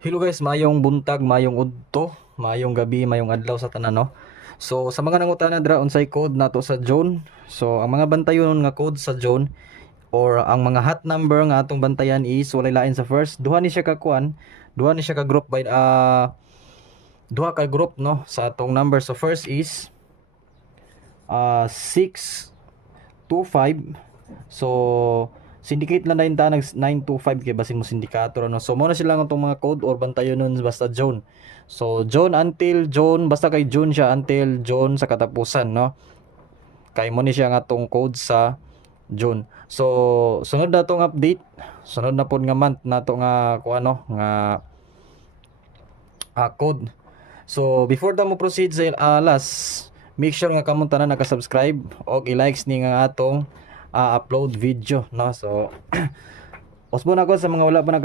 Hello guys, mayong buntag, mayong udto, mayong gabi, mayong adlaw sa tanan no. So sa mga nangutana dra unsay code nato sa zone. So ang mga bantayon nga code sa zone or ang mga hot number nga atong bantayan is walay lain sa first. Duha ni siya ka kuan, duha ni siya ka group by duha ka group no sa atong number. So first is 625. So syndicate lang dayon ta nag 925 kay basin mo sindikator no. So mo na sila nga tong mga code or bantayon nun basta zone. So zone until zone basta kay June siya until zone sa katapusan no. Kay mo ni siya nga tong code sa June. So sunod na tong update, sunod na pod nga month nato nga kuan no nga code. So before ta mo proceed sa last, make sure nga kamo tanan naka-subscribe og i-likes ni nga atong upload video no. So usbon ako sa mga wala pa